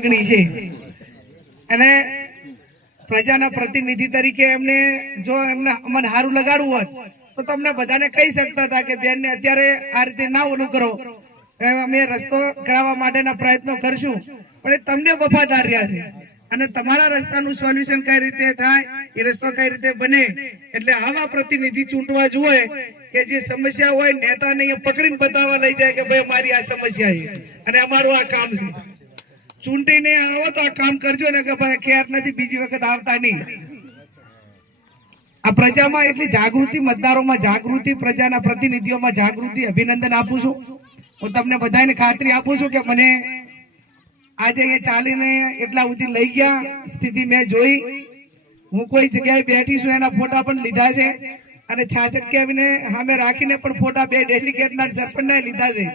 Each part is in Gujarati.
લાગણી છે. અને પ્રજાના પ્રતિનિધિ તરીકે એમને જો એમને અમને સારું લગાડવું હોત, તો તમને બધાને કહી શકતા હતા કે બેનને અત્યારે આ રીતે ના ઓલું કરો અમે રસ્તો કરાવવા માટેના પ્રયત્નો કરશું. પણ એ તમને વફાદાર રહ્યા છે. અને તમારા રસ્તાનું સોલ્યુશન કઈ રીતે થાય, એ રસ્તો કઈ રીતે બને, એટલે આવા પ્રતિનિધિ ચૂંટવા જોઈએ કે જે સમસ્યા હોય, નેતાને પકડીને બતાવવા લઈ જાય કે ભાઈ, અમારી આ સમસ્યા છે. અને અમારું આ કામ છે. ચૂંટીને આવો તો આ કામ કરજો ને કે ભાઈ ખેર નથી, બીજી વખત આવતા નહીં. આ પ્રજામાં એટલી જાગૃતિ, મતદારોમાં જાગૃતિ, પ્રજાના પ્રતિનિધિઓમાં જાગૃતિ, અભિનંદન આપું છું. હું તમને બધાને ખાતરી આપું છું કે મને આજે અહીંયા ચાલીને એટલા સુધી લઈ ગયા, સ્થિતિ મેં જોઈ. હું કોઈ જગ્યાએ બેઠી છું, એના ફોટા પણ લીધા છે. અને છાસઠ કેવીને સામે રાખીને પણ ફોટા બે ડેલિગેટના સરપંચના લીધા છે.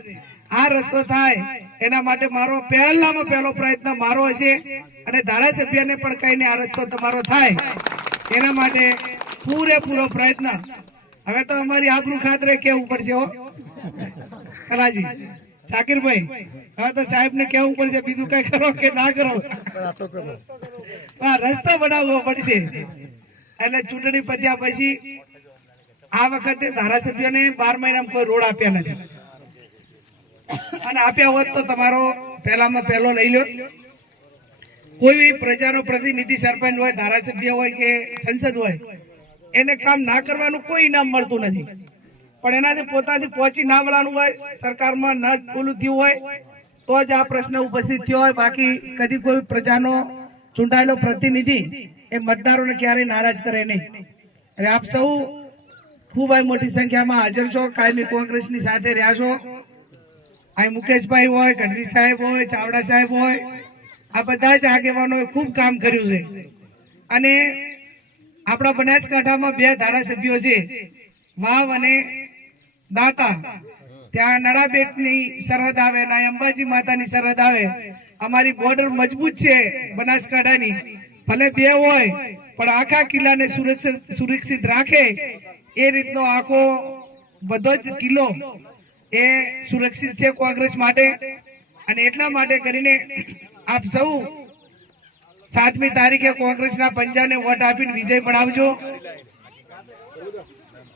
આ રસ્તો થાય, એના માટે મારો પહેલામાં પહેલો પ્રયત્ન મારો હશે અને ધારાસભ્યને પણ કહીને આ રસ્તો તમારો થાય. એના માટે પૂરેપૂરો પ્રયત્ન. હવે તો અમારી આબરૂ ખાતરે કેવું પડશે હો. કલાજી શાકીરભાઈ હવે તો સાહેબ ને કેવું પડશે, બીજું કઈ કરો કે ના કરો? રસ્તો બનાવવો પડશે. એટલે ચૂંટણી પત્યા પછી આ વખતે ધારાસભ્યોને બાર મહિનામાં કોઈ રોડ આપ્યા નથી. અને આપ્યા હોત તો તમારો પહેલામાં પહેલો લઈ લો કોઈ બી પ્રજાનો પ્રતિનિધિ સરપંચ હોય, ધારાસભ્ય હોય કે સંસદ હોય, એને કામ ના કરવાનું કોઈ ઇનામ મળતું નથી. પણ એનાથી પોતાથી પહોંચી ના વળવાનું હોય, સરકારમાં ન ઓલું થયું હોય, તો જ આ પ્રશ્ન ઉપસ્થિત થયો હોય. બાકી કદી કોઈ પ્રજાનો ચૂંટાયેલો પ્રતિનિધિ એ મતદારોને ક્યારેય નારાજ કરે નહીં. અને આપ સૌ ખૂબ મોટી સંખ્યામાં હાજર છો. કાયમી કોંગ્રેસની સાથે રહ્યા છો. અહીં મુકેશભાઈ હોય, ગઢવી સાહેબ હોય, ચાવડા સાહેબ હોય, આ બધા જ આગેવાનોએ ખૂબ કામ કર્યું છે. અને આપણા બનાસકાંઠામાં બે ધારાસભ્યો છે, વાવ અને દાતા. ત્યાં નડાબેટની સરહદ આવે અને અંબાજી માતાની સરહદ આવે. અમારી બોર્ડર મજબૂત છે બનાસકાંઠાની. ભલે બે હોય, પણ આખા કિલ્લાને સુરક્ષિત સુરક્ષિત રાખે. એ રીતનો આખો બધો જ કિલ્લો એ સુરક્ષિત છે કોંગ્રેસ માટે અને એટલા માટે કરીને આપ સૌ સાતમી તારીખે કોંગ્રેસના પંજાને વોટ આપીને વિજય બનાવજો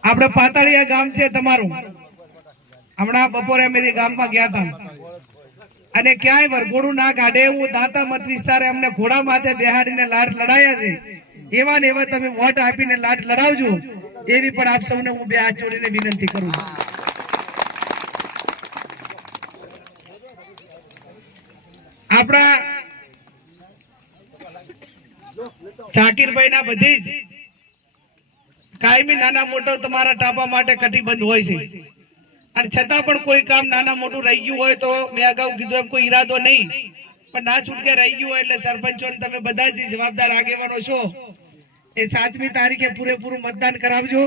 આપણે પાતાળિયા ગામ છે તમારું. હમણાં બપોરે અમે ગામમાં ગયા હતા અને ક્યાંય વરઘોડું ના કાઢે એવું દાતા મત વિસ્તારે અમને ઘોડા માથે બેહાડીને લાડ લડાયા છે. એવા ને એવા તમે વોટ આપીને લાડ લડાવજો. એવી પણ આપ સૌને હું બે હાથ જોડીને વિનંતી કરું છું. આપણા ઝાકીરભાઈ ના બધી જ કાયમી નાના મોટો તમારા ટાપા માટે કટિબંધ હોય છે. અને છતાં પણ કોઈ કામ નાના મોટું રહી ગયું હોય તો મેં અગાઉ કીધું એમ કોઈ ઈરાદો નહીં. પણ ના છૂટકે રહી ગયું હોય એટલે સરપંચો તમે બધા જ જવાબદાર આગેવાનો છો. એ સાતમી તારીખે પૂરેપૂરું મતદાન કરાવજો.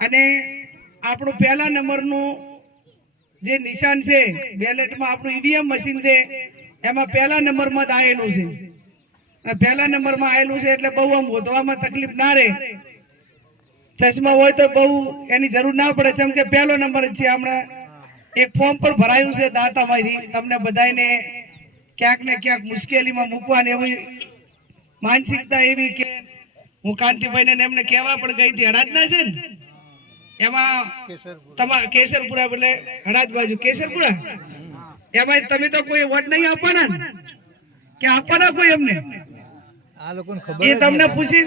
અને આપણું પહેલા નંબરનું જે નિશાન છે, બેલેટમાં આપણું ઈવીએમ મશીન છે એમાં પહેલા નંબરમાં આવેલું છે. અને પહેલા નંબરમાં આવેલું છે એટલે બહુ આમ વધવામાં તકલીફ ના રહે. ચશ્મા હોય તો બહુ એની જરૂર ના પડે. જેમ કે પહેલો નંબર છે હમણાં એક ફોર્મ પણ ભરાયું છે દાતામાંથી. તમને બધાને ક્યાંક ને ક્યાંક મુશ્કેલીમાં મૂકવાની એવી માનસિકતા એવી કે હું કાંતિભાઈ ને એમને કહેવા પણ ગઈ હતી. હડાજના છે ને? એમાં તમારા કેસરપુરા એટલે હડાજ બાજુ. કેસરપુરા? એમાં તમે તો કોઈ વોટ નહીં આપવાના ને? કે આપવાના કોઈ એમને? આ લોકોને એ તમને પૂછી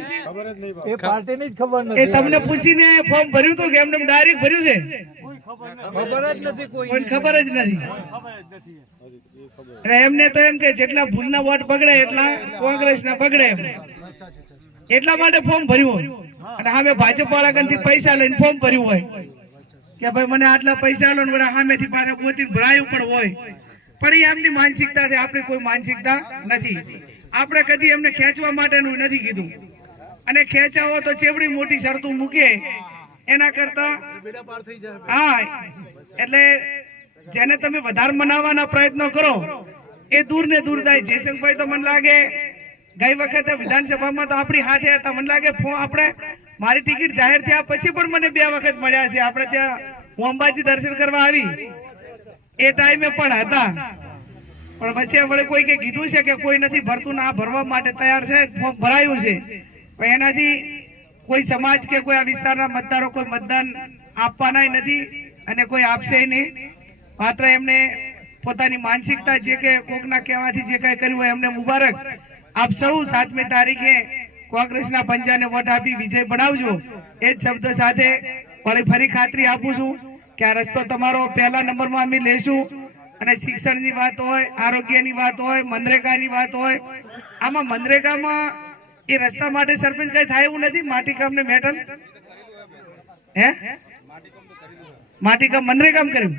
એ પાર્ટીની જ ખબર એ તમને પૂછીને ફોર્મ ભર્યું હતું કે એમને ડાયરેક્ટ ભર્યું છે? ખબર જ નથી કોઈ. કોઈ ખબર જ નથી. અને એમને તો એમ કે જેટલા ભૂલના વોટ પગડે એટલા કોંગ્રેસના બગડે એમ. એટલા માટે ફોર્મ ભર્યું હોય. અને હવે ભાજપ વાળા પૈસા લઈને ફોર્મ ભર્યું હોય. કે ભાઈ, મને આટલા પૈસા લો સામેથી પાછા પોતી ભરાયું પણ હોય. પણ એ એમની માનસિકતા છે આપણી કોઈ માનસિકતા નથી. આપણે કદી એમને ખેંચવા માટેનું નથી કીધું. અને ખેંચાવો તો ચેવડી મોટી શરતું મૂકે, એના કરતા હા, એટલે જેને તમે વધારે મનાવવાના પ્રયત્નો કરો, એ દૂર ને દૂર થાય જયશંકરભાઈ તો મને લાગે, ગઈ વખતે વિધાનસભામાં તો આપણી હાથે હતા. મને લાગે આપણે મારી ટિકિટ જાહેર થયા પછી પણ મને બે વખત મળ્યા છે. આપણે ત્યાં હું અંબાજી દર્શન કરવા આવી. એ ટાઈમે પણ હતા. પણ વચ્ચે વળે કોઈ કે કીધું છે કે કોઈ નથી, ભરતું ને ભરવા માટે તૈયાર છે, ફોર્મ ભરાયું છે. પણ એનાથી કોઈ સમાજ કે કોઈ આ વિસ્તારના મતદારો કોઈ મતદાન આપવાના નથી અને કોઈ આપશે નહીં. માત્ર એમને પોતાની માનસિકતા જે કે કોકના કહેવાથી જે કઈ કર્યું હોય એમને મુબારક. આપ સૌ સાતમી તારીખે કોંગ્રેસના પંજાને વોટ આપી વિજય બનાવજો. એ જ શબ્દો સાથે ફરી ખાતરી આપું છું કે આ રસ્તો તમારો પહેલા નંબરમાં અમે લેશું. અને શિક્ષણની વાત હોય, આરોગ્યની વાત હોય, મનરેગાની વાત હોય, આમાં મનરેગામાં એ રસ્તા માટે સરપંચ કઈ થાય એવું નથી? માટી કામ ને મેટલ હે? માટીકામ મનરેગામ કર્યું.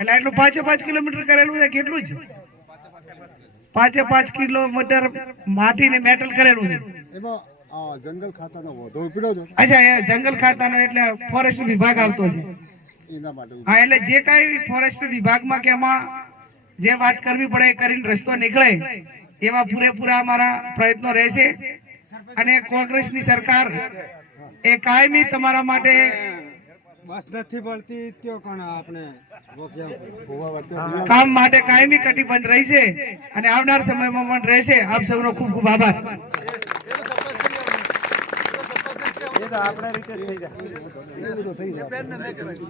એટલે એટલું પાંચે પાંચ કિલોમીટર કરેલું છે, કેટલું છે? પાંચે પાંચ કિલોમીટર માટી ને મેટલ કરેલું છે. જંગલ ખાતાનો વધુ ઉપડ્યો છે. અચ્છા જંગલ ખાતાનો એટલે ફોરેસ્ટ વિભાગ આવતો છે. એના માટે હા એટલે જે કાંઈ ફોરેસ્ટ વિભાગમાં કે એમાં જે વાત કરવી પડે એ કરીને રસ્તો નીકળે એવા પૂરેપૂરા અમારા પ્રયત્નો રહેશે. અને કોંગ્રેસની સરકાર એ કાયમી તમારા માટે બસ નથી મળતી ત્યો પણ આપણે કામ માટે કાયમી કટિબદ્ધ રહેશે અને આવનાર સમયમાં પણ રહેશે. આપ સૌનો ખૂબ ખૂબ આભાર. એ રીતે થઈ જાય.